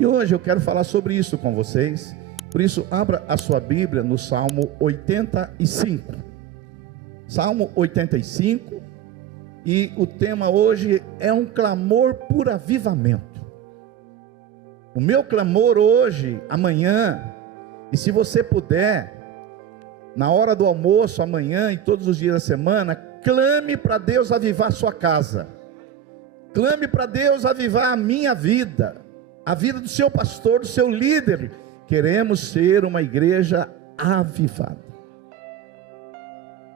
E hoje eu quero falar sobre isso com vocês. Por isso, abra a sua Bíblia no Salmo 85. Salmo 85. E o tema hoje é um clamor por avivamento. O meu clamor hoje, amanhã, e se você puder, na hora do almoço, amanhã e todos os dias da semana, clame para Deus avivar a sua casa. Clame para Deus avivar a minha vida, a vida do seu pastor, do seu líder. Queremos ser uma igreja avivada.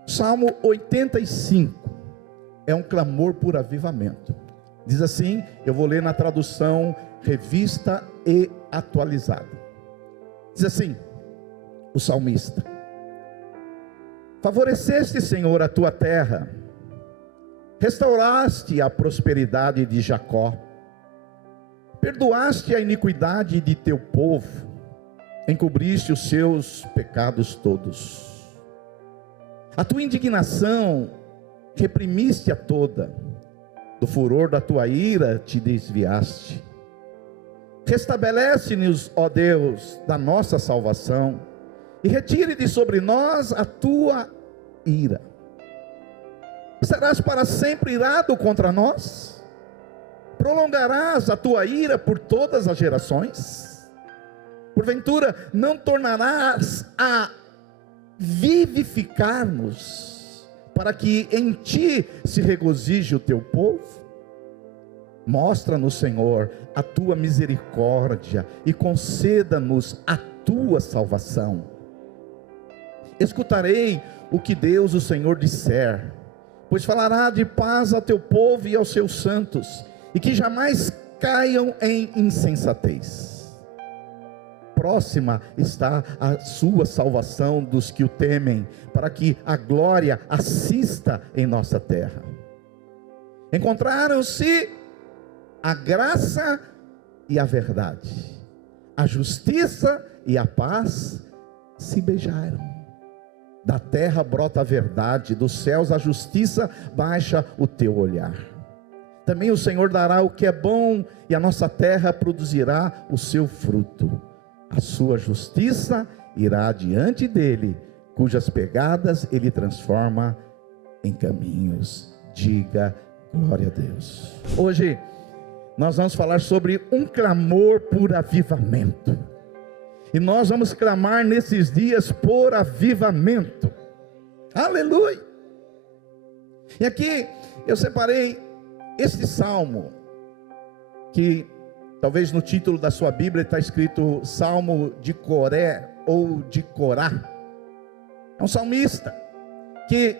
Salmo 85 é um clamor por avivamento. Diz assim, eu vou ler na tradução Revista e Atualizada. Diz assim, o salmista: favoreceste, Senhor, a tua terra, restauraste a prosperidade de Jacó, perdoaste a iniquidade de teu povo, encobriste os seus pecados todos. A tua indignação reprimiste a toda, do furor da tua ira te desviaste. Restabelece-nos, ó Deus, da nossa salvação, e retire de sobre nós a tua ira. Serás para sempre irado contra nós? Prolongarás a tua ira por todas as gerações? Porventura não tornarás a vivificar-nos, para que em ti se regozije o teu povo? Mostra-nos, Senhor, a tua misericórdia e conceda-nos a tua salvação. Escutarei o que Deus, o Senhor, disser, pois falará de paz ao teu povo e aos seus santos, e que jamais caiam em insensatez. Próxima está a sua salvação dos que o temem, para que a glória assista em nossa terra. Encontraram-se a graça e a verdade, a justiça e a paz se beijaram. Da terra brota a verdade, dos céus a justiça baixa o teu olhar. Também o Senhor dará o que é bom, e a nossa terra produzirá o seu fruto. A sua justiça irá diante dele, cujas pegadas ele transforma em caminhos. Diga glória a Deus. Hoje nós vamos falar sobre um clamor por avivamento. E nós vamos clamar nesses dias por avivamento. Aleluia! E aqui eu separei este salmo, que talvez no título da sua Bíblia está escrito Salmo de Coré ou de Corá. É um salmista que,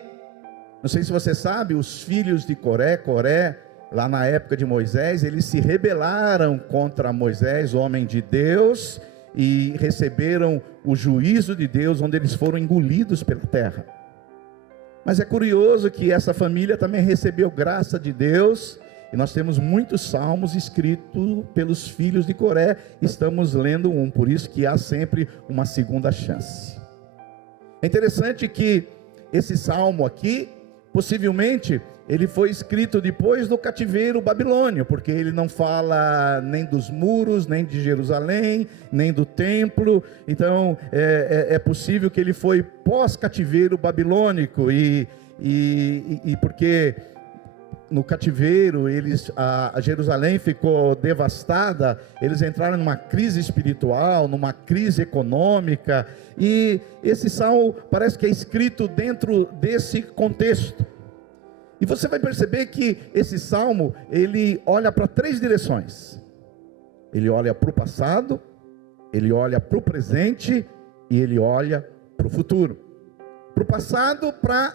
não sei se você sabe, os filhos de Coré, lá na época de Moisés, eles se rebelaram contra Moisés, homem de Deus, e receberam o juízo de Deus, onde eles foram engolidos pela terra. Mas é curioso que essa família também recebeu graça de Deus, e nós temos muitos salmos escritos pelos filhos de Coré. Estamos lendo um, por isso que há sempre uma segunda chance. É interessante que esse salmo aqui, possivelmente, ele foi escrito depois do cativeiro babilônio, porque ele não fala nem dos muros, nem de Jerusalém, nem do templo. Então é possível que ele foi pós-cativeiro babilônico, e porque no cativeiro a Jerusalém ficou devastada, eles entraram numa crise espiritual, numa crise econômica, e esse salmo parece que é escrito dentro desse contexto. E você vai perceber que esse salmo, ele olha para três direções. Ele olha para o passado, ele olha para o presente e ele olha para o futuro. Para o passado, para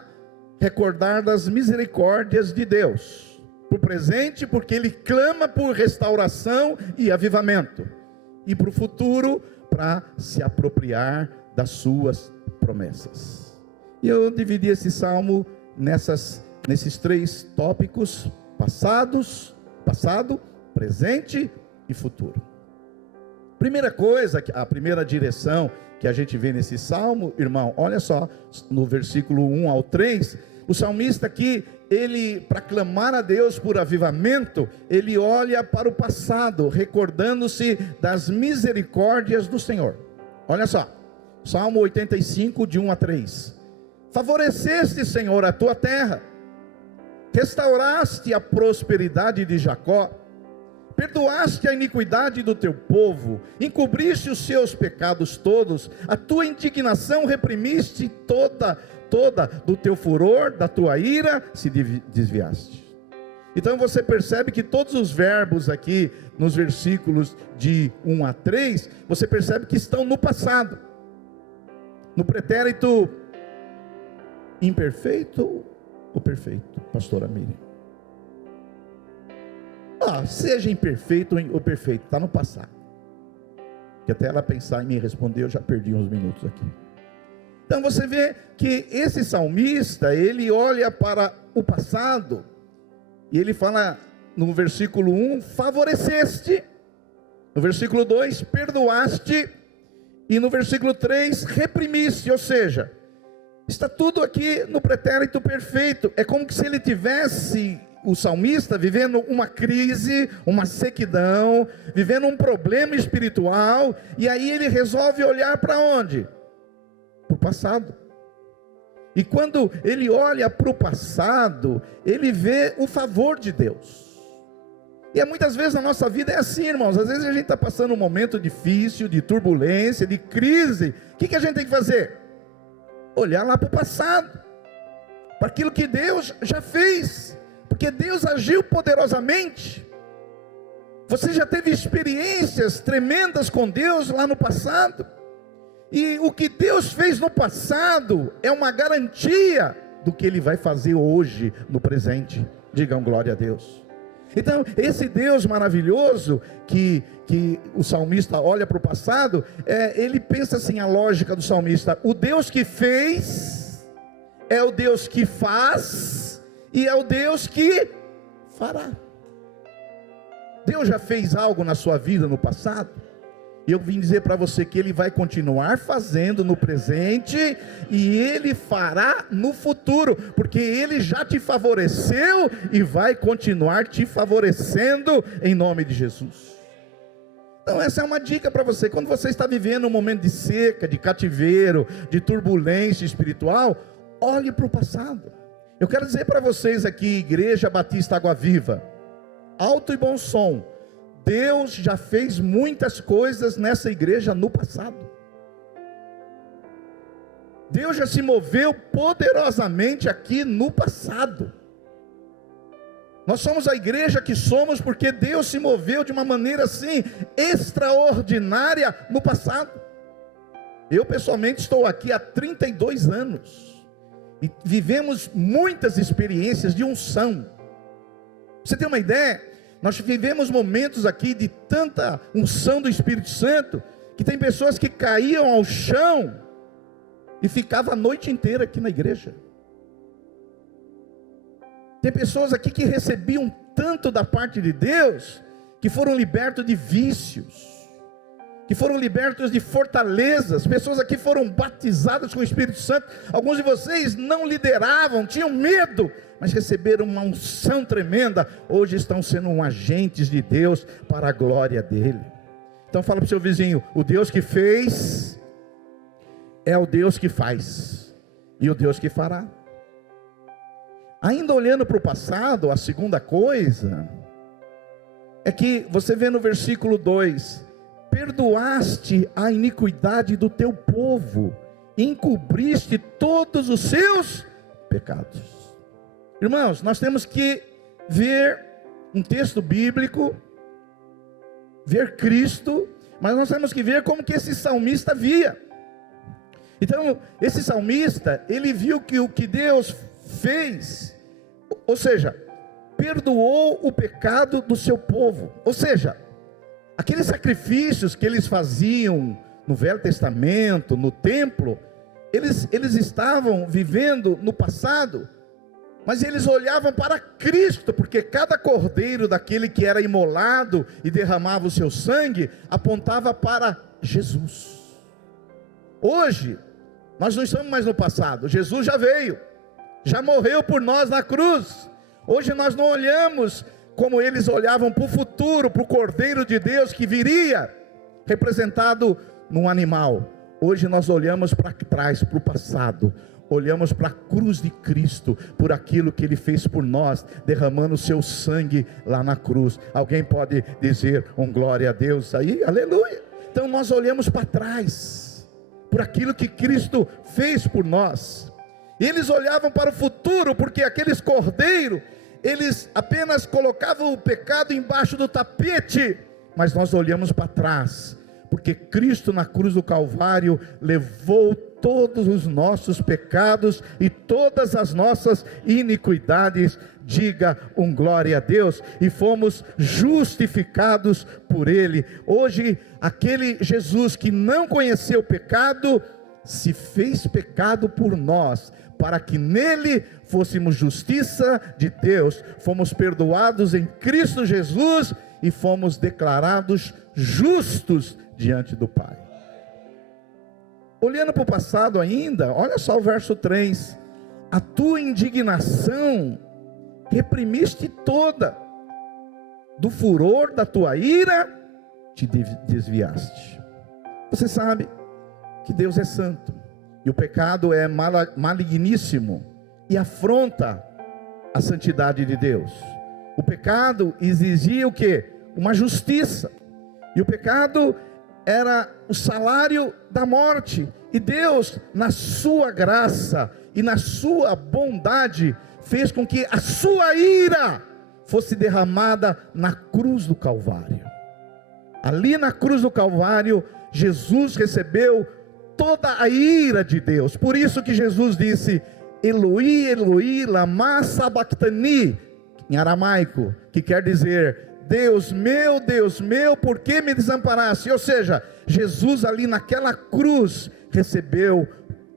recordar das misericórdias de Deus. Para o presente, porque ele clama por restauração e avivamento. E para o futuro, para se apropriar das suas promessas. E eu dividi esse salmo nesses três tópicos: passado, presente e futuro. Primeira coisa, a primeira direção que a gente vê nesse salmo, irmão, olha só, no versículo 1 ao 3, o salmista aqui, ele, para clamar a Deus por avivamento, ele olha para o passado, recordando-se das misericórdias do Senhor. Olha só, Salmo 85, de 1 a 3. Favoreceste, Senhor, a tua terra, restauraste a prosperidade de Jacó, perdoaste a iniquidade do teu povo, encobriste os seus pecados todos, a tua indignação reprimiste toda do teu furor, da tua ira, se desviaste. Então você percebe que todos os verbos aqui, nos versículos de 1 a 3, você percebe que estão no passado. No pretérito imperfeito ou perfeito, pastora Miriam? Seja imperfeito ou perfeito, está no passado. Que até ela pensar em me responder, eu já perdi uns minutos aqui. Então você vê que esse salmista, ele olha para o passado, e ele fala no versículo 1, favoreceste, no versículo 2, perdoaste, e no versículo 3, reprimiste, ou seja, está tudo aqui no pretérito perfeito. É como se ele tivesse, o salmista, vivendo uma crise, uma sequidão, vivendo um problema espiritual, e aí ele resolve olhar para onde? Para o passado. E quando ele olha para o passado, ele vê o favor de Deus. E muitas vezes na nossa vida é assim, irmãos. Às vezes a gente está passando um momento difícil, de turbulência, de crise. O que a gente tem que fazer? Olhar lá para o passado, para aquilo que Deus já fez, porque Deus agiu poderosamente. Você já teve experiências tremendas com Deus lá no passado, e o que Deus fez no passado é uma garantia do que Ele vai fazer hoje, no presente. Digam glória a Deus. Então, esse Deus maravilhoso, que o salmista olha para o passado, ele pensa assim, a lógica do salmista: o Deus que fez, é o Deus que faz, e é o Deus que fará. Deus já fez algo na sua vida no passado, e eu vim dizer para você que Ele vai continuar fazendo no presente, e Ele fará no futuro, porque Ele já te favoreceu, e vai continuar te favorecendo, em nome de Jesus. Então essa é uma dica para você, quando você está vivendo um momento de seca, de cativeiro, de turbulência espiritual, olhe para o passado. Eu quero dizer para vocês aqui, Igreja Batista Água Viva, alto e bom som, Deus já fez muitas coisas nessa igreja no passado. Deus já se moveu poderosamente aqui no passado. Nós somos a igreja que somos porque Deus se moveu de uma maneira assim extraordinária no passado. Eu pessoalmente estou aqui há 32 anos e vivemos muitas experiências de unção. Você tem uma ideia? Nós vivemos momentos aqui de tanta unção do Espírito Santo, que tem pessoas que caíam ao chão e ficavam a noite inteira aqui na igreja. Tem pessoas aqui que recebiam tanto da parte de Deus, que foram libertos de vícios, que foram libertos de fortalezas. Pessoas aqui foram batizadas com o Espírito Santo. Alguns de vocês não lideravam, tinham medo, mas receberam uma unção tremenda. Hoje estão sendo agentes de Deus para a glória dele. Então fala para o seu vizinho: o Deus que fez é o Deus que faz, e o Deus que fará. Ainda olhando para o passado, a segunda coisa é que você vê no versículo 2: perdoaste a iniquidade do teu povo, encobriste todos os seus pecados. Irmãos, nós temos que ver um texto bíblico, ver Cristo, mas nós temos que ver como que esse salmista via. Então, esse salmista, ele viu que o que Deus fez, ou seja, perdoou o pecado do seu povo. Ou seja, aqueles sacrifícios que eles faziam no Velho Testamento, no templo, eles estavam vivendo no passado Mas eles olhavam para Cristo, porque cada cordeiro daquele que era imolado e derramava o seu sangue, apontava para Jesus. Hoje, nós não estamos mais no passado, Jesus já veio, já morreu por nós na cruz. Hoje nós não olhamos como eles olhavam para o futuro, para o Cordeiro de Deus que viria, representado num animal. Hoje nós olhamos para trás, para o passado, olhamos para a cruz de Cristo, por aquilo que Ele fez por nós, derramando o seu sangue lá na cruz. Alguém pode dizer glória a Deus aí? Aleluia! Então nós olhamos para trás, por aquilo que Cristo fez por nós. E eles olhavam para o futuro, porque aqueles cordeiros, eles apenas colocavam o pecado embaixo do tapete, mas nós olhamos para trás, porque Cristo na cruz do Calvário levou todos os nossos pecados e todas as nossas iniquidades. Diga glória a Deus. E fomos justificados por Ele. Hoje aquele Jesus que não conheceu o pecado, se fez pecado por nós, para que nele fôssemos justiça de Deus. Fomos perdoados em Cristo Jesus e fomos declarados justos diante do Pai. Olhando para o passado ainda, olha só o verso 3: a tua indignação reprimiste toda, do furor da tua ira te desviaste. Você sabe que Deus é santo, e o pecado é maligníssimo, e afronta a santidade de Deus. O pecado exigia o quê? Uma justiça, e o pecado era o salário da morte, e Deus, na sua graça e na sua bondade, fez com que a sua ira fosse derramada na cruz do Calvário. Ali na cruz do Calvário, Jesus recebeu toda a ira de Deus. Por isso que Jesus disse: Eloi, Eloi, lama sabachthani, em aramaico, que quer dizer: Deus meu, por que me desamparaste? Ou seja, Jesus ali naquela cruz recebeu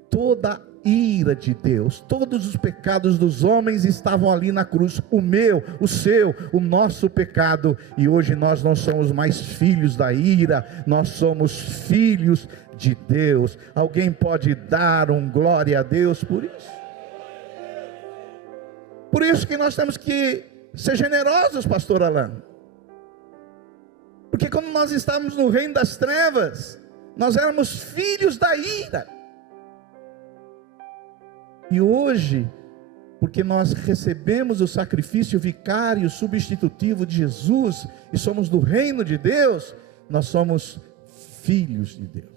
toda a ira de Deus. Todos os pecados dos homens estavam ali na cruz. O meu, o seu, o nosso pecado. E hoje nós não somos mais filhos da ira, nós somos filhos de Deus. Alguém pode dar glória a Deus por isso? Por isso que nós temos que ser generosos, pastor Alain. Porque quando nós estávamos no reino das trevas, nós éramos filhos da ira. E hoje, porque nós recebemos o sacrifício vicário, substitutivo de Jesus, e somos do reino de Deus, nós somos filhos de Deus.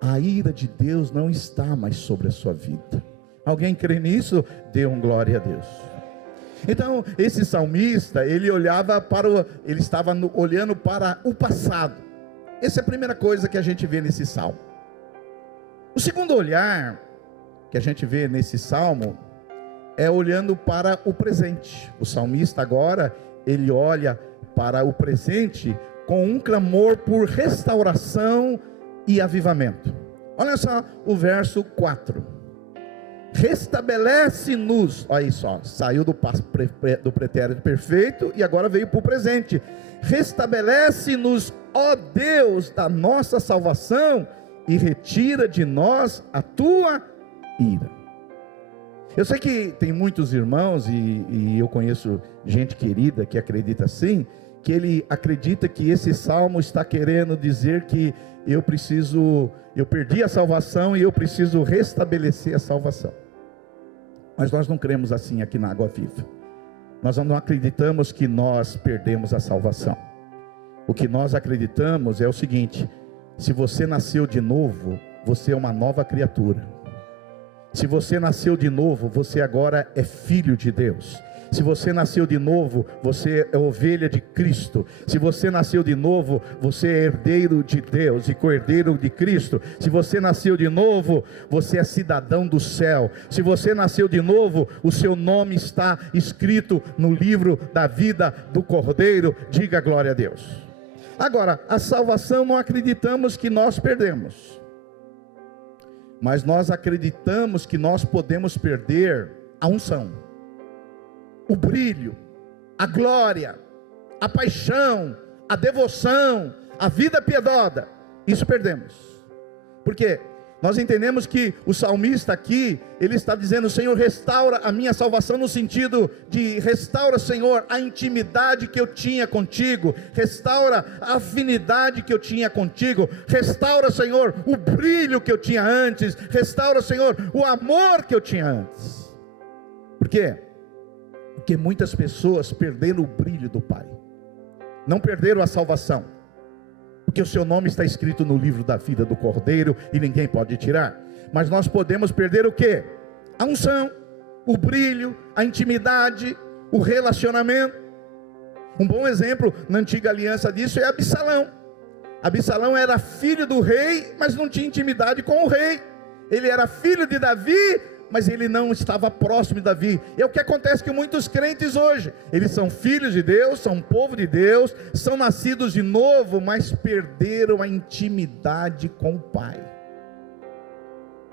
A ira de Deus não está mais sobre a sua vida. Alguém crê nisso? Dê glória a Deus. Então, esse salmista, ele estava olhando para o passado. Essa é a primeira coisa que a gente vê nesse salmo. O segundo olhar que a gente vê nesse salmo é olhando para o presente. O salmista agora, ele olha para o presente com um clamor por restauração e avivamento. Olha só o verso 4. Restabelece-nos, olha aí só, saiu do pretérito perfeito e agora veio para o presente. Restabelece-nos, ó Deus da nossa salvação, e retira de nós a tua ira. Eu sei que tem muitos irmãos, e eu conheço gente querida que acredita assim, que ele acredita que esse salmo está querendo dizer que eu perdi a salvação e eu preciso restabelecer a salvação. Mas nós não cremos assim aqui na Água Viva. Nós não acreditamos que nós perdemos a salvação. O que nós acreditamos é o seguinte: se você nasceu de novo, você é uma nova criatura. Se você nasceu de novo, você agora é filho de Deus. Se você nasceu de novo, você é ovelha de Cristo. Se você nasceu de novo, você é herdeiro de Deus e co-herdeiro de Cristo. Se você nasceu de novo, você é cidadão do céu. Se você nasceu de novo, o seu nome está escrito no livro da vida do Cordeiro. Diga glória a Deus. Agora, a salvação não acreditamos que nós perdemos, mas nós acreditamos que nós podemos perder a unção, o brilho, a glória, a paixão, a devoção, a vida piedosa, isso perdemos. Por quê? Nós entendemos que o salmista aqui, ele está dizendo: Senhor, restaura a minha salvação, no sentido de restaura, Senhor, a intimidade que eu tinha contigo, restaura a afinidade que eu tinha contigo, restaura, Senhor, o brilho que eu tinha antes, restaura, Senhor, o amor que eu tinha antes. Por quê? Porque muitas pessoas perderam o brilho do Pai, não perderam a salvação, porque o seu nome está escrito no livro da vida do Cordeiro e ninguém pode tirar. Mas nós podemos perder o quê? A unção, o brilho, a intimidade, o relacionamento. Um bom exemplo na antiga aliança disso é Absalão. Absalão era filho do rei, mas não tinha intimidade com o rei. Ele era filho de Davi, mas ele não estava próximo de Davi. É o que acontece com muitos crentes hoje. Eles são filhos de Deus, são povo de Deus, são nascidos de novo, mas perderam a intimidade com o Pai.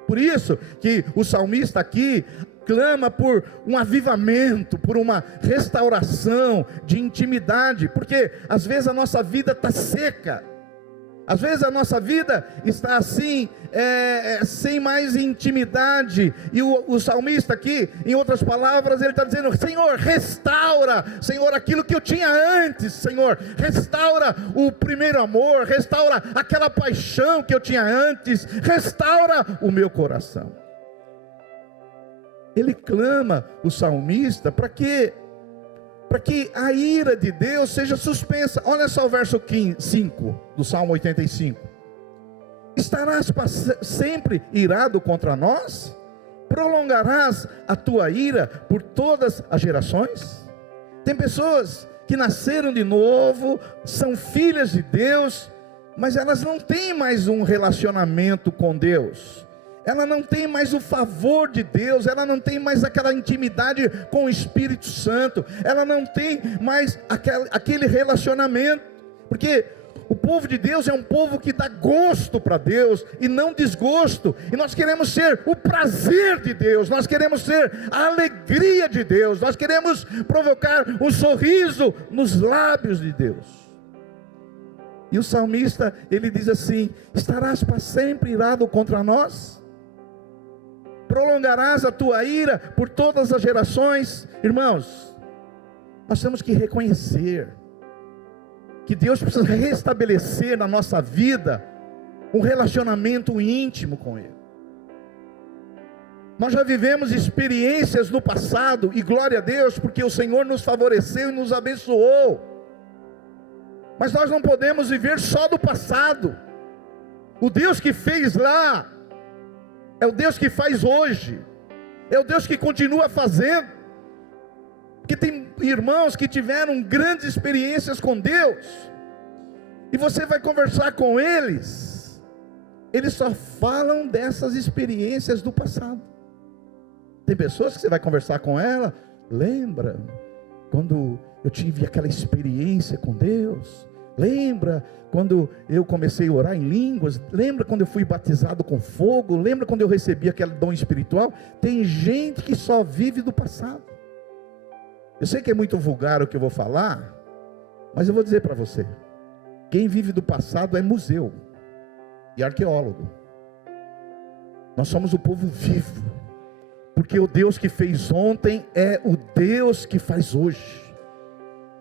Por isso que o salmista aqui clama por um avivamento, por uma restauração de intimidade, porque às vezes a nossa vida está seca. Às vezes a nossa vida está assim, sem mais intimidade. E o salmista aqui, em outras palavras, ele está dizendo: Senhor, restaura, Senhor, aquilo que eu tinha antes, Senhor, restaura o primeiro amor, restaura aquela paixão que eu tinha antes, restaura o meu coração. Ele clama, o salmista, para que a ira de Deus seja suspensa. Olha só o verso 5 do Salmo 85. Estarás sempre irado contra nós? Prolongarás a tua ira por todas as gerações? Tem pessoas que nasceram de novo, são filhas de Deus, mas elas não têm mais um relacionamento com Deus. Ela não tem mais o favor de Deus, ela não tem mais aquela intimidade com o Espírito Santo, ela não tem mais aquele relacionamento, porque o povo de Deus é um povo que dá gosto para Deus e não desgosto, e nós queremos ser o prazer de Deus, nós queremos ser a alegria de Deus, nós queremos provocar um sorriso nos lábios de Deus. E o salmista, ele diz assim: estarás para sempre irado contra nós? Prolongarás a tua ira por todas as gerações? Irmãos, nós temos que reconhecer que Deus precisa restabelecer na nossa vida um relacionamento íntimo com Ele. Nós já vivemos experiências no passado, e glória a Deus, porque o Senhor nos favoreceu e nos abençoou. Mas nós não podemos viver só do passado. O Deus que fez lá é o Deus que faz hoje, é o Deus que continua fazendo. Porque tem irmãos que tiveram grandes experiências com Deus, e você vai conversar com eles, eles só falam dessas experiências do passado. Tem pessoas que você vai conversar com ela: lembra quando eu tive aquela experiência com Deus? Lembra quando eu comecei a orar em línguas? Lembra quando eu fui batizado com fogo? Lembra quando eu recebi aquele dom espiritual? Tem gente que só vive do passado. Eu sei que é muito vulgar o que eu vou falar, mas eu vou dizer para você: quem vive do passado é museu e arqueólogo. Nós somos o povo vivo, porque o Deus que fez ontem é o Deus que faz hoje.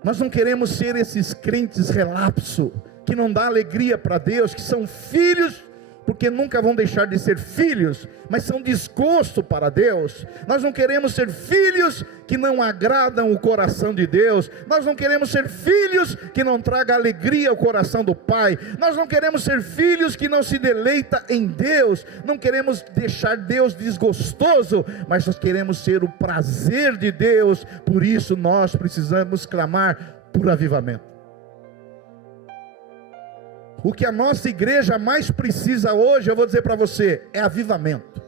Nós não queremos ser esses crentes relapso, que não dá alegria para Deus, que são filhos, porque nunca vão deixar de ser filhos, mas são desgosto para Deus. Nós não queremos ser filhos que não agradam o coração de Deus. Nós não queremos ser filhos que não tragam alegria ao coração do Pai. Nós não queremos ser filhos que não se deleita em Deus. Não queremos deixar Deus desgostoso, mas nós queremos ser o prazer de Deus. Por isso nós precisamos clamar por avivamento. O que a nossa igreja mais precisa hoje, eu vou dizer para você, é avivamento.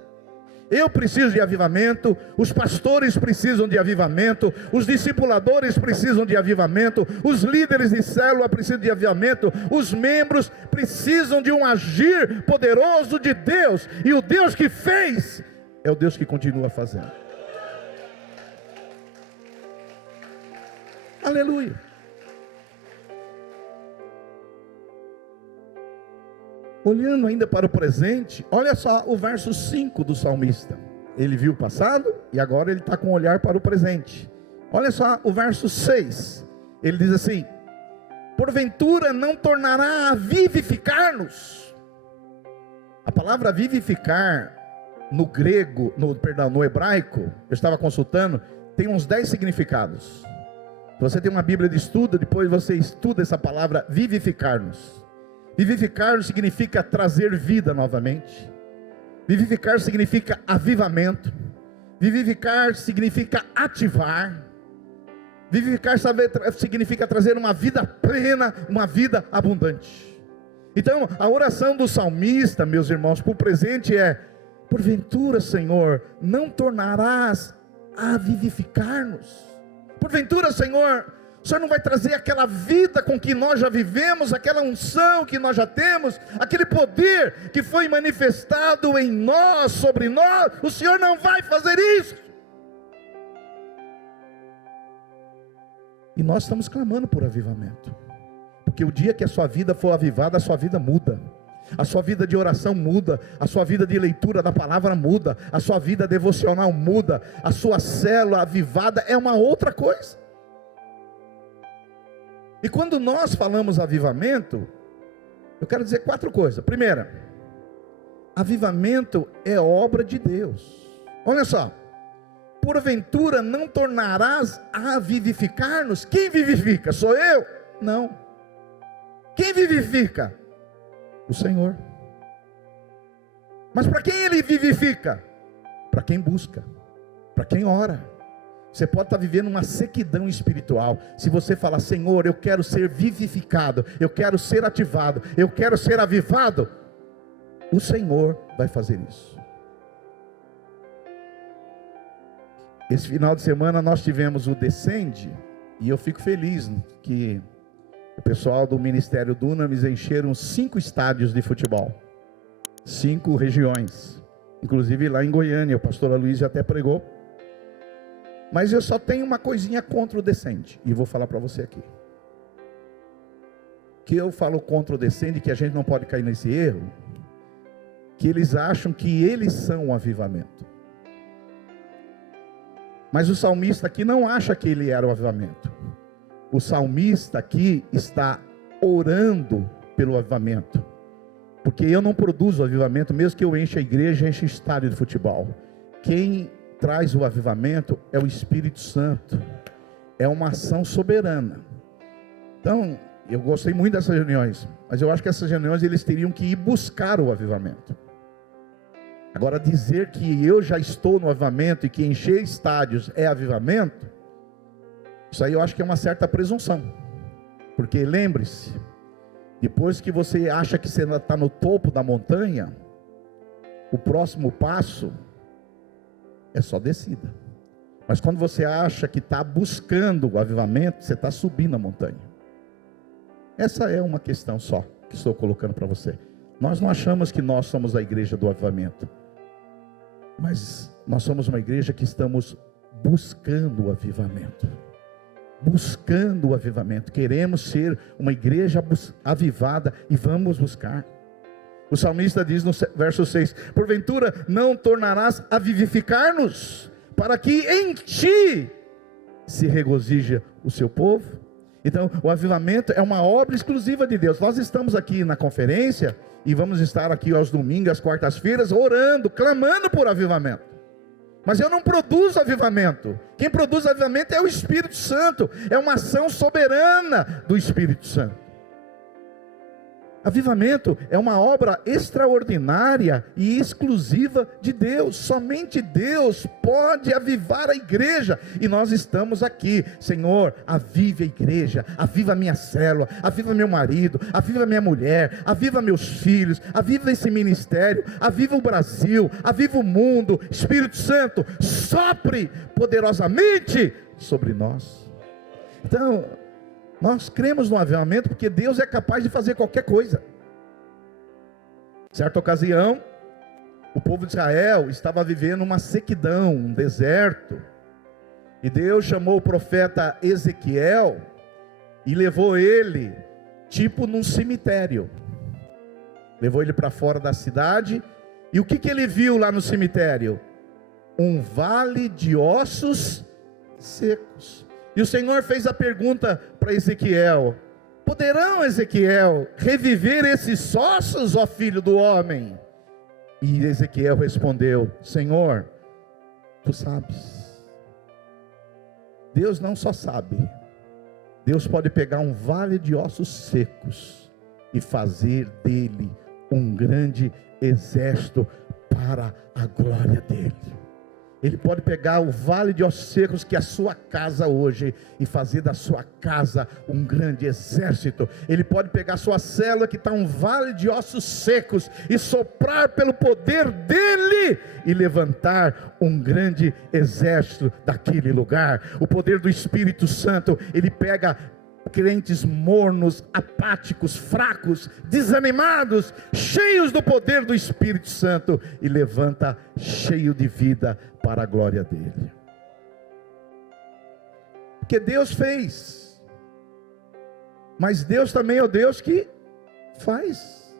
Eu preciso de avivamento, os pastores precisam de avivamento, os discipuladores precisam de avivamento, os líderes de célula precisam de avivamento, os membros precisam de um agir poderoso de Deus, e o Deus que fez é o Deus que continua fazendo. Aleluia. Olhando ainda para o presente, olha só o verso 5 do salmista. Ele viu o passado e agora ele está com o olhar para o presente. Olha só o verso 6. Ele diz assim: porventura não tornará a vivificar-nos. A palavra vivificar no grego, no hebraico, eu estava consultando, tem uns 10 significados. Você tem uma Bíblia de estudo, depois você estuda essa palavra vivificar-nos. Vivificar significa trazer vida novamente. Vivificar significa avivamento. Vivificar significa ativar. Vivificar significa trazer uma vida plena, uma vida abundante. Então, a oração do salmista, meus irmãos, para o presente é: porventura, Senhor, não tornarás a vivificar-nos? Porventura, Senhor, o Senhor não vai trazer aquela vida com que nós já vivemos, aquela unção que nós já temos, aquele poder que foi manifestado em nós, sobre nós? O Senhor não vai fazer isso. E nós estamos clamando por avivamento, porque o dia que a sua vida for avivada, a sua vida muda. A sua vida de oração muda, a sua vida de leitura da palavra muda, a sua vida devocional muda, a sua célula avivada é uma outra coisa. E quando nós falamos avivamento, eu quero dizer 4 coisas. Primeira, avivamento é obra de Deus. Olha só: porventura não tornarás a vivificar-nos? Quem vivifica? Sou eu? Não. Quem vivifica? O Senhor. Mas para quem Ele vivifica? Para quem busca, para quem ora. Você pode estar vivendo uma sequidão espiritual. Se você falar: Senhor, eu quero ser vivificado, eu quero ser ativado, eu quero ser avivado, o Senhor vai fazer isso. Esse final de semana nós tivemos o Descende, e eu fico feliz que o pessoal do Ministério Dunamis encheram 5 estádios de futebol, 5 regiões, inclusive lá em Goiânia, o pastor Aloysio até pregou. Mas eu só tenho uma coisinha contra o Descende, e vou falar para você aqui. Que eu falo contra o Descende, que a gente não pode cair nesse erro, que eles acham que eles são o avivamento. Mas o salmista aqui não acha que ele era o avivamento. O salmista aqui está orando pelo avivamento. Porque eu não produzo avivamento, mesmo que eu encha a igreja, encha o estádio de futebol. Quem traz o avivamento é o Espírito Santo. É uma ação soberana. Então, eu gostei muito dessas reuniões, mas eu acho que essas reuniões eles teriam que ir buscar o avivamento. Agora, dizer que eu já estou no avivamento e que encher estádios é avivamento, isso aí eu acho que é uma certa presunção. Porque lembre-se, depois que você acha que você está no topo da montanha, o próximo passo é só descida. Mas quando você acha que está buscando o avivamento, você está subindo a montanha. Essa é uma questão só que estou colocando para você. Nós não achamos que nós somos a igreja do avivamento, mas nós somos uma igreja que estamos buscando o avivamento. Buscando o avivamento. Queremos ser uma igreja avivada e vamos buscar. O salmista diz no verso 6: porventura não tornarás a vivificar-nos, para que em ti se regozije o seu povo? Então, o avivamento é uma obra exclusiva de Deus. Nós estamos aqui na conferência e vamos estar aqui aos domingos, às quartas-feiras, orando, clamando por avivamento. Mas eu não produzo avivamento. Quem produz avivamento é o Espírito Santo. É uma ação soberana do Espírito Santo. Avivamento é uma obra extraordinária e exclusiva de Deus. Somente Deus pode avivar a igreja. E nós estamos aqui. Senhor, avive a igreja, aviva a minha célula, aviva meu marido, aviva minha mulher, aviva meus filhos, aviva esse ministério, aviva o Brasil, aviva o mundo. Espírito Santo, sopre poderosamente sobre nós. Então, nós cremos no avivamento porque Deus é capaz de fazer qualquer coisa. Certa ocasião, o povo de Israel estava vivendo uma sequidão, um deserto. E Deus chamou o profeta Ezequiel e levou ele, tipo num cemitério. Levou ele para fora da cidade. E o que ele viu lá no cemitério? Um vale de ossos secos. E o Senhor fez a pergunta para Ezequiel: poderão, Ezequiel, reviver esses ossos, ó filho do homem? E Ezequiel respondeu: Senhor, tu sabes. Deus não só sabe, Deus pode pegar um vale de ossos secos e fazer dele um grande exército para a glória dele. Ele pode pegar o vale de ossos secos, que é a sua casa hoje, e fazer da sua casa um grande exército. Ele pode pegar a sua célula, que está um vale de ossos secos, e soprar pelo poder dele, e levantar um grande exército daquele lugar. O poder do Espírito Santo, ele pega crentes mornos, apáticos, fracos, desanimados, cheios do poder do Espírito Santo, e levanta cheio de vida para a glória dele. Porque Deus fez, mas Deus também é o Deus que faz.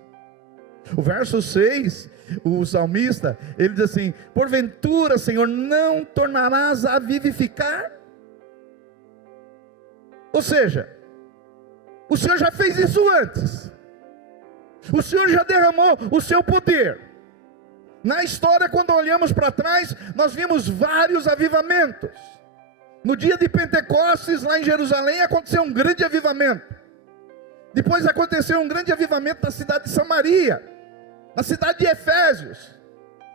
O verso 6, o salmista, ele diz assim: porventura, Senhor, não tornarás a vivificar? Ou seja, o Senhor já fez isso antes. O Senhor já derramou o seu poder. Na história, quando olhamos para trás, nós vimos vários avivamentos. No dia de Pentecostes, lá em Jerusalém, aconteceu um grande avivamento. Depois aconteceu um grande avivamento na cidade de Samaria, na cidade de Efésios.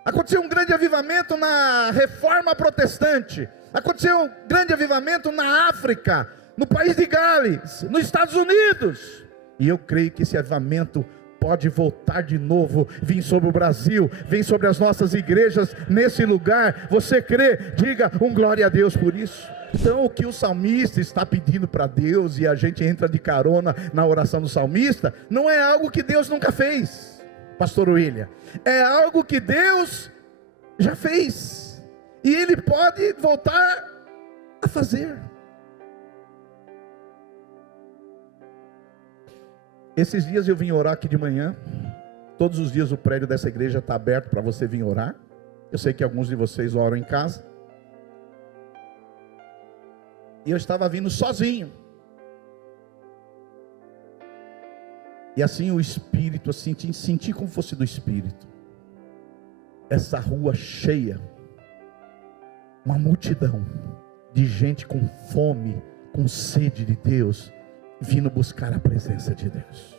Aconteceu um grande avivamento na Reforma Protestante. Aconteceu um grande avivamento na África, no país de Gales, nos Estados Unidos. E eu creio que esse avivamento pode voltar de novo, vir sobre o Brasil, vir sobre as nossas igrejas nesse lugar. Você crê? Diga um glória a Deus por isso. Então, o que o salmista está pedindo para Deus, e a gente entra de carona na oração do salmista, não é algo que Deus nunca fez, pastor William. É algo que Deus já fez, e Ele pode voltar a fazer. Esses dias eu vim orar aqui de manhã. Todos os dias o prédio dessa igreja está aberto para você vir orar. Eu sei que alguns de vocês oram em casa. E eu estava vindo sozinho. E assim o Espírito, assim, senti como fosse do Espírito. Essa rua cheia. Uma multidão de gente com fome, com sede de Deus, vindo buscar a presença de Deus.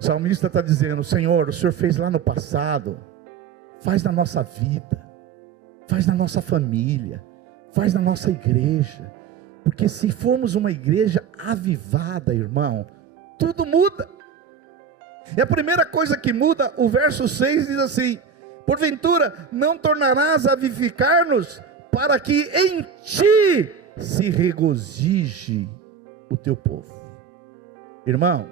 O salmista está dizendo: Senhor, o Senhor fez lá no passado, faz na nossa vida, faz na nossa família, faz na nossa igreja. Porque se formos uma igreja avivada, irmão, tudo muda. E a primeira coisa que muda, o verso 6 diz assim: porventura não tornarás a vivificar-nos, para que em ti se regozije o teu povo. Irmão,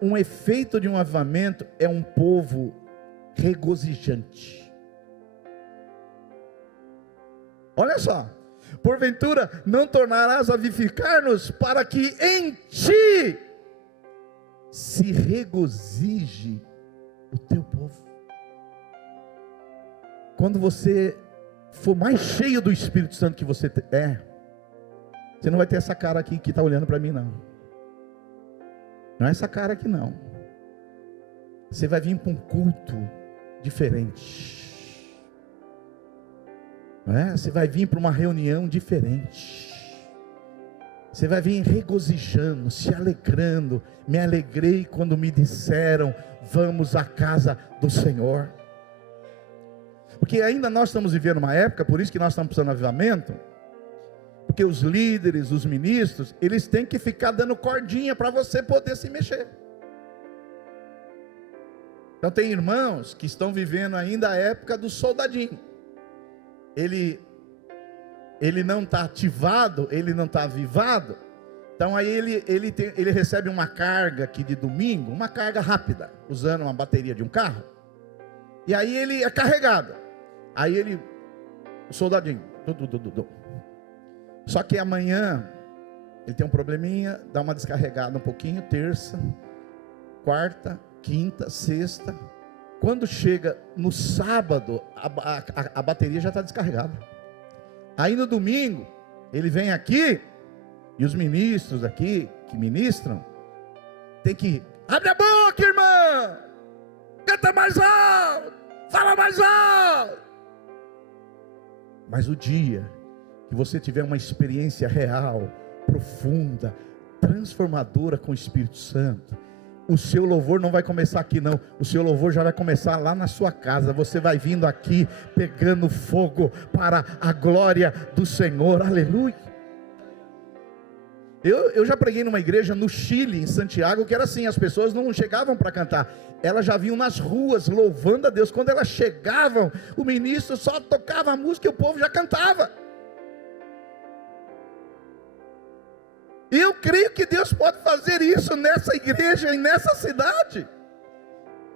um efeito de um avivamento é um povo regozijante. Olha só: porventura não tornarás a vivificar-nos, para que em ti se regozije o teu povo. Quando você for mais cheio do Espírito Santo que você você não vai ter essa cara aqui que está olhando para mim, não. Não é essa cara aqui, não. Você vai vir para um culto diferente, não é? Você vai vir para uma reunião diferente. Você vai vir regozijando, se alegrando. Me alegrei quando me disseram: vamos à casa do Senhor. Porque ainda nós estamos vivendo uma época, por isso que nós estamos precisando de avivamento, porque os líderes, os ministros, eles têm que ficar dando cordinha para você poder se mexer. Então tem irmãos que estão vivendo ainda a época do soldadinho. Ele não está ativado, ele não está avivado. Então aí ele recebe uma carga aqui de domingo, uma carga rápida, usando uma bateria de um carro. E aí ele é carregado. Aí ele, o soldadinho, só que amanhã ele tem um probleminha, dá uma descarregada um pouquinho, terça, quarta, quinta, sexta. Quando chega no sábado, a bateria já está descarregada. Aí no domingo, ele vem aqui, e os ministros aqui, que ministram, tem que, abre a boca, irmã, canta mais alto, fala mais alto. Mas o dia que você tiver uma experiência real, profunda, transformadora com o Espírito Santo, o seu louvor não vai começar aqui não, o seu louvor já vai começar lá na sua casa. Você vai vindo aqui, pegando fogo para a glória do Senhor, aleluia. Eu já preguei numa igreja no Chile, em Santiago, que era assim, as pessoas não chegavam para cantar, elas já vinham nas ruas louvando a Deus. Quando elas chegavam, o ministro só tocava a música e o povo já cantava. E eu creio que Deus pode fazer isso nessa igreja e nessa cidade.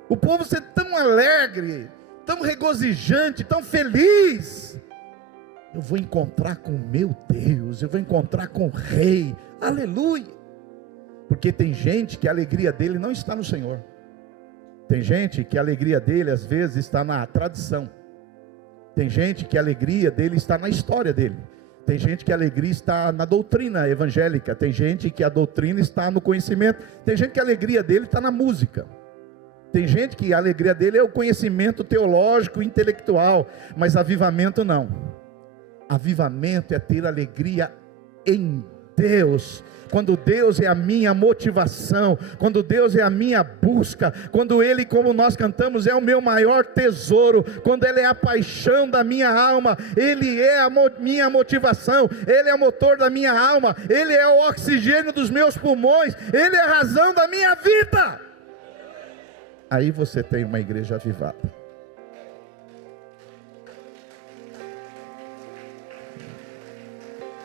O povo ser tão alegre, tão regozijante, tão feliz. Eu vou encontrar com o meu Deus, eu vou encontrar com o Rei, aleluia. Porque tem gente que a alegria dele não está no Senhor. Tem gente que a alegria dele às vezes está na tradição. Tem gente que a alegria dele está na história dele. Tem gente que a alegria está na doutrina evangélica. Tem gente que a doutrina está no conhecimento. Tem gente que a alegria dele está na música. Tem gente que a alegria dele é o conhecimento teológico, intelectual. Mas avivamento não. Avivamento é ter alegria em Deus. Quando Deus é a minha motivação, quando Deus é a minha busca, quando Ele, como nós cantamos, é o meu maior tesouro, quando Ele é a paixão da minha alma, Ele é a minha motivação, Ele é o motor da minha alma, Ele é o oxigênio dos meus pulmões, Ele é a razão da minha vida. Aí você tem uma igreja avivada.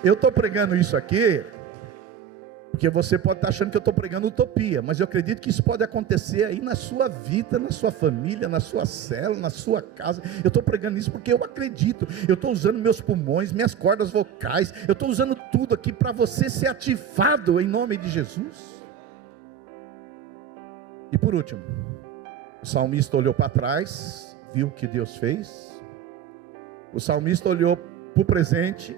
Eu estou pregando isso aqui porque você pode estar achando que eu estou pregando utopia, mas eu acredito que isso pode acontecer aí na sua vida, na sua família, na sua célula, na sua casa. Eu estou pregando isso porque eu acredito. Eu estou usando meus pulmões, minhas cordas vocais, eu estou usando tudo aqui para você ser ativado em nome de Jesus. E por último, o salmista olhou para trás, viu o que Deus fez. O salmista olhou para o presente,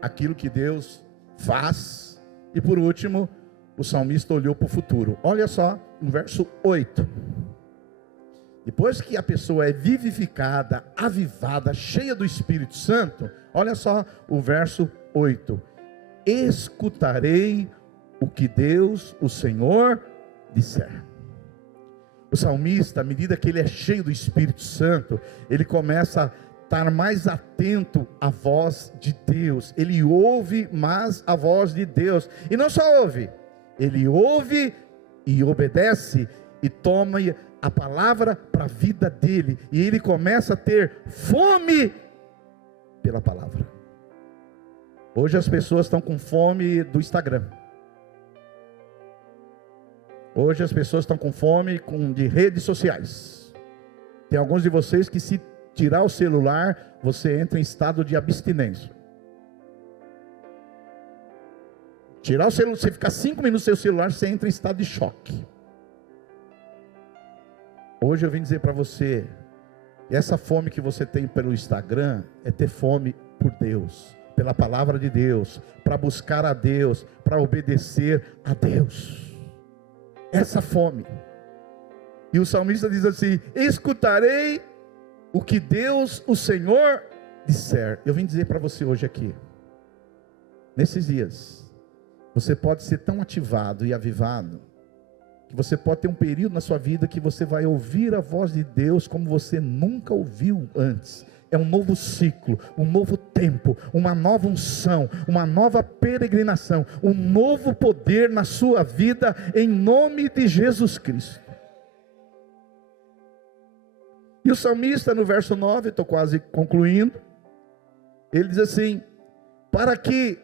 aquilo que Deus faz. E por último, o salmista olhou para o futuro. Olha só, no verso 8. Depois que a pessoa é vivificada, avivada, cheia do Espírito Santo, olha só o verso 8. Escutarei o que Deus, o Senhor, disser. O salmista, à medida que ele é cheio do Espírito Santo, ele começa a estar mais atento à voz de Deus. Ele ouve mais a voz de Deus. E não só ouve, ele ouve e obedece e toma a palavra para a vida dele. E ele começa a ter fome pela palavra. Hoje as pessoas estão com fome do Instagram. Hoje as pessoas estão com fome de redes sociais. Tem alguns de vocês que se tirar o celular, você entra em estado de abstinência. Tirar o celular, você ficar 5 minutos sem o celular, você entra em estado de choque. Hoje eu vim dizer para você, essa fome que você tem pelo Instagram, é ter fome por Deus, pela palavra de Deus, para buscar a Deus, para obedecer a Deus. Essa fome. E o salmista diz assim: escutarei o que Deus, o Senhor, disser. Eu vim dizer para você hoje aqui, nesses dias, você pode ser tão ativado e avivado, que você pode ter um período na sua vida que você vai ouvir a voz de Deus como você nunca ouviu antes. É um novo ciclo, um novo tempo, uma nova unção, uma nova peregrinação, um novo poder na sua vida, em nome de Jesus Cristo. E o salmista no verso 9, estou quase concluindo, ele diz assim: para que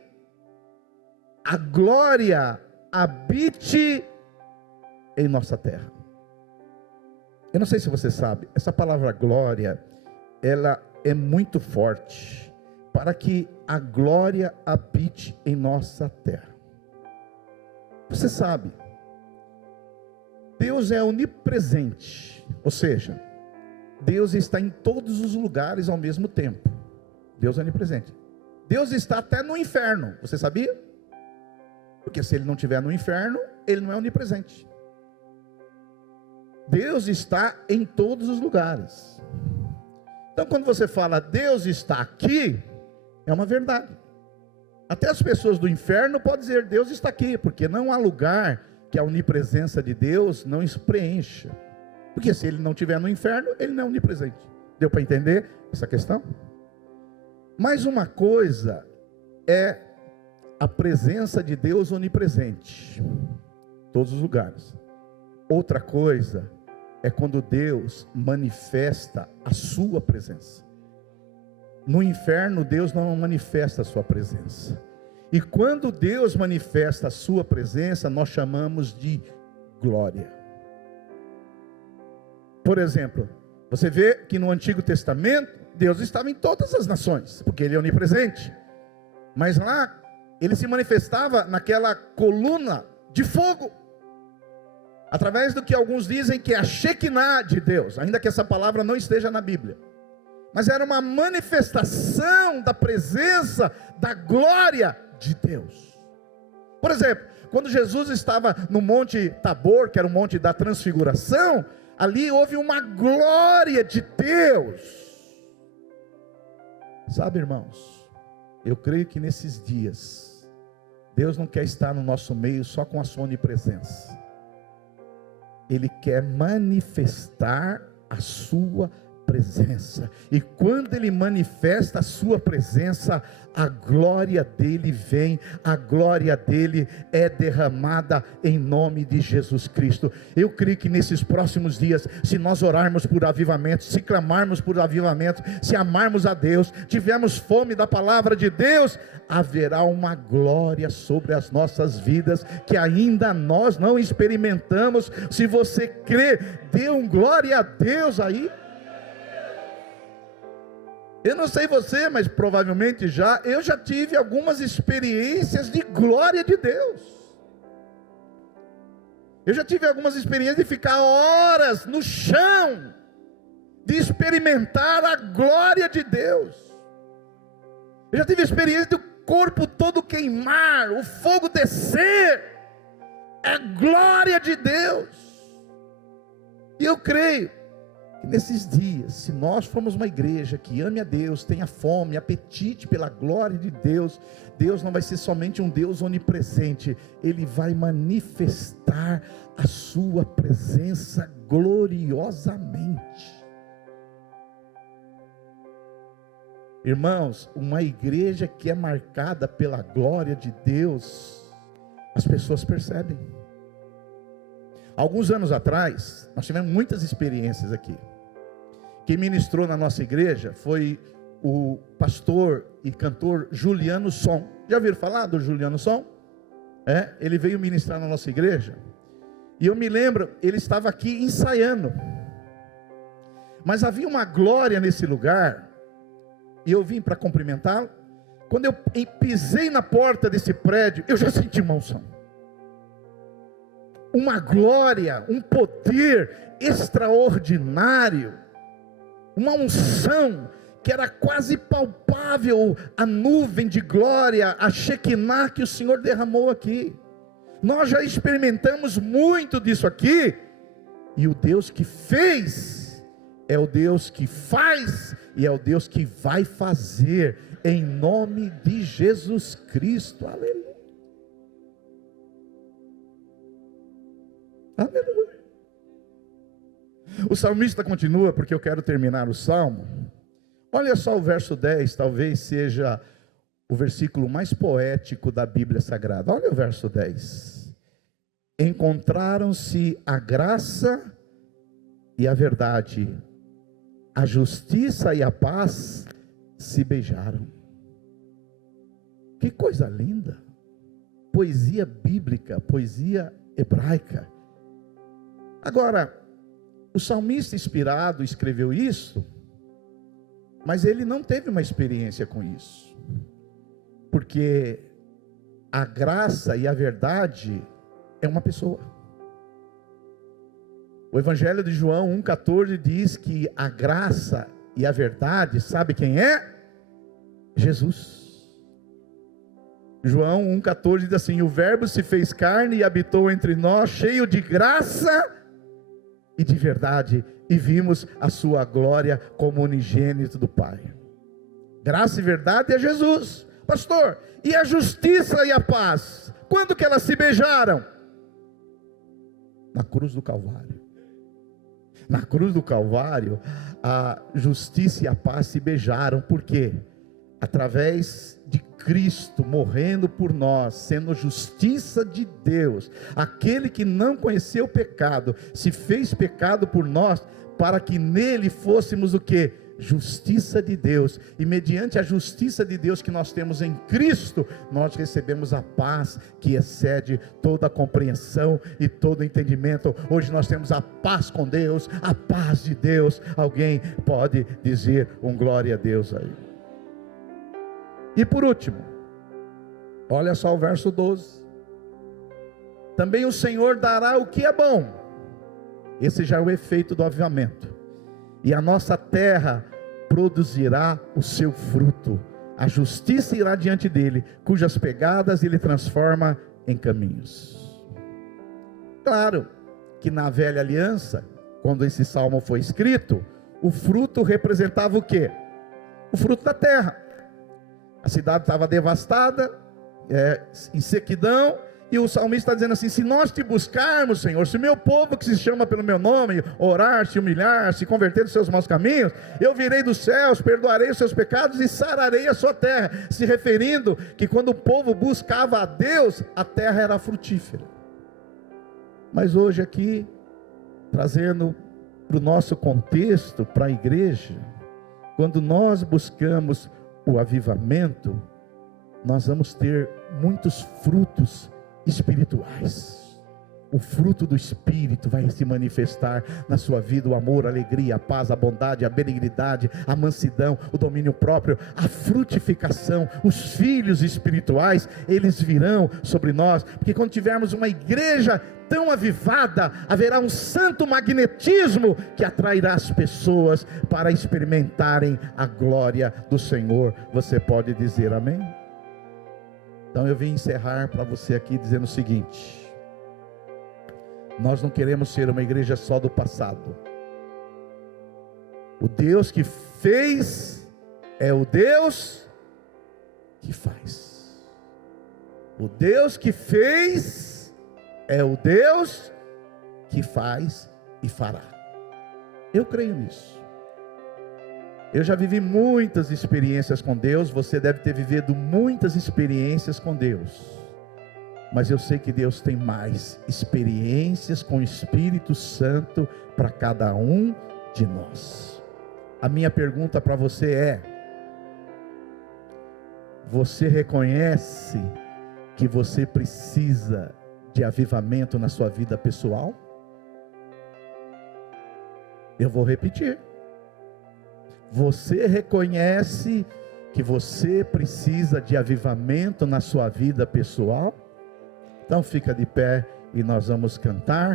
a glória habite em nossa terra. Eu não sei se você sabe, essa palavra glória, ela é muito forte para que a glória habite em nossa terra. Você sabe, Deus é onipresente, ou seja, Deus está em todos os lugares ao mesmo tempo. Deus é onipresente. Deus está até no inferno, você sabia? Porque se Ele não estiver no inferno, Ele não é onipresente. Deus está em todos os lugares. Então quando você fala Deus está aqui, é uma verdade. Até as pessoas do inferno podem dizer Deus está aqui, porque não há lugar que a onipresença de Deus não preencha. Porque se Ele não estiver no inferno, Ele não é onipresente. Deu para entender essa questão? Mas uma coisa é a presença de Deus onipresente, em todos os lugares. Outra coisa é quando Deus manifesta a sua presença. No inferno, Deus não manifesta a sua presença. E quando Deus manifesta a sua presença, nós chamamos de glória. Por exemplo, você vê que no Antigo Testamento, Deus estava em todas as nações, porque Ele é onipresente. Mas lá, Ele se manifestava naquela coluna de fogo, através do que alguns dizem que é a Shekinah de Deus, ainda que essa palavra não esteja na Bíblia. Mas era uma manifestação da presença, da glória de Deus. Por exemplo, quando Jesus estava no Monte Tabor, que era o Monte da Transfiguração, ali houve uma glória de Deus. Sabe, irmãos, eu creio que nesses dias, Deus não quer estar no nosso meio só com a sua onipresença. Ele quer manifestar a sua presença. E quando Ele manifesta a sua presença, a glória dEle vem, a glória dEle é derramada em nome de Jesus Cristo. Eu creio que nesses próximos dias, se nós orarmos por avivamento, se clamarmos por avivamento, se amarmos a Deus, tivermos fome da palavra de Deus, haverá uma glória sobre as nossas vidas, que ainda nós não experimentamos. Se você crê, dê um glória a Deus aí. Eu não sei você, mas provavelmente eu já tive algumas experiências de glória de Deus. Eu já tive algumas experiências de ficar horas no chão, de experimentar a glória de Deus. Eu já tive experiência do corpo todo queimar, o fogo descer, é glória de Deus. E eu creio que nesses dias, se nós formos uma igreja que ame a Deus, tenha fome, apetite pela glória de Deus, Deus não vai ser somente um Deus onipresente, Ele vai manifestar a sua presença gloriosamente. Irmãos, uma igreja que é marcada pela glória de Deus, as pessoas percebem. Alguns anos atrás, nós tivemos muitas experiências aqui. Quem ministrou na nossa igreja foi o pastor e cantor Juliano Som. Já ouviram falar do Juliano Som? Ele veio ministrar na nossa igreja. E eu me lembro, ele estava aqui ensaiando. Mas havia uma glória nesse lugar. E eu vim para cumprimentá-lo. Quando eu pisei na porta desse prédio, eu já senti uma unção. Uma glória, um poder extraordinário. Uma unção que era quase palpável, a nuvem de glória, a Shekinah que o Senhor derramou aqui. Nós já experimentamos muito disso aqui, e o Deus que fez, é o Deus que faz, e é o Deus que vai fazer, em nome de Jesus Cristo, aleluia, aleluia. O salmista continua, porque eu quero terminar o salmo. Olha só o verso 10, talvez seja o versículo mais poético da Bíblia Sagrada. Olha o verso 10. Encontraram-se a graça e a verdade, a justiça e a paz se beijaram. Que coisa linda! Poesia bíblica, poesia hebraica. Agora, o salmista inspirado escreveu isso Mas ele não teve uma experiência com isso, porque a graça e a verdade é uma pessoa. O Evangelho de João 1,14 diz que a graça e a verdade, sabe quem é? Jesus. João 1,14 diz assim: o verbo se fez carne e habitou entre nós, cheio de graça e de verdade, e vimos a sua glória como unigênito do Pai. Graça e verdade é Jesus. Pastor, e a justiça e a paz? Quando que elas se beijaram? Na cruz do Calvário. Na cruz do Calvário, a justiça e a paz se beijaram. Por quê? Através de Cristo morrendo por nós, sendo justiça de Deus, aquele que não conheceu o pecado, se fez pecado por nós, para que nele fôssemos o quê? Justiça de Deus. E mediante a justiça de Deus que nós temos em Cristo, nós recebemos a paz que excede toda a compreensão e todo entendimento. Hoje nós temos a paz com Deus, a paz de Deus. Alguém pode dizer um glória a Deus aí? E por último, olha só o verso 12: também o Senhor dará o que é bom. Esse já é o efeito do avivamento. E a nossa terra produzirá o seu fruto. A justiça irá diante dele, cujas pegadas ele transforma em caminhos. Claro que na velha aliança, quando esse salmo foi escrito, o fruto representava o quê? O fruto da terra. A cidade estava devastada, em sequidão, e o salmista está dizendo assim: se nós te buscarmos, Senhor, se o meu povo que se chama pelo meu nome, orar, se humilhar, se converter dos seus maus caminhos, eu virei dos céus, perdoarei os seus pecados e sararei a sua terra. Se referindo que quando o povo buscava a Deus, a terra era frutífera. Mas hoje aqui, trazendo para o nosso contexto, para a igreja, quando nós buscamos o avivamento, nós vamos ter muitos frutos espirituais. O fruto do Espírito vai se manifestar na sua vida: o amor, a alegria, a paz, a bondade, a benignidade, a mansidão, o domínio próprio, a frutificação. Os filhos espirituais, eles virão sobre nós, porque quando tivermos uma igreja tão avivada, haverá um santo magnetismo que atrairá as pessoas para experimentarem a glória do Senhor. Você pode dizer amém? Então eu vim encerrar para você aqui dizendo o seguinte: nós não queremos ser uma igreja só do passado. O Deus que fez é o Deus que faz. O Deus que fez é o Deus que faz e fará. Eu creio nisso. Eu já vivi muitas experiências com Deus. Você deve ter vivido muitas experiências com Deus. Mas eu sei que Deus tem mais experiências com o Espírito Santo para cada um de nós. A minha pergunta para você é: você reconhece que você precisa de avivamento na sua vida pessoal? Eu vou repetir. Você reconhece que você precisa de avivamento na sua vida pessoal? Então fica de pé e nós vamos cantar.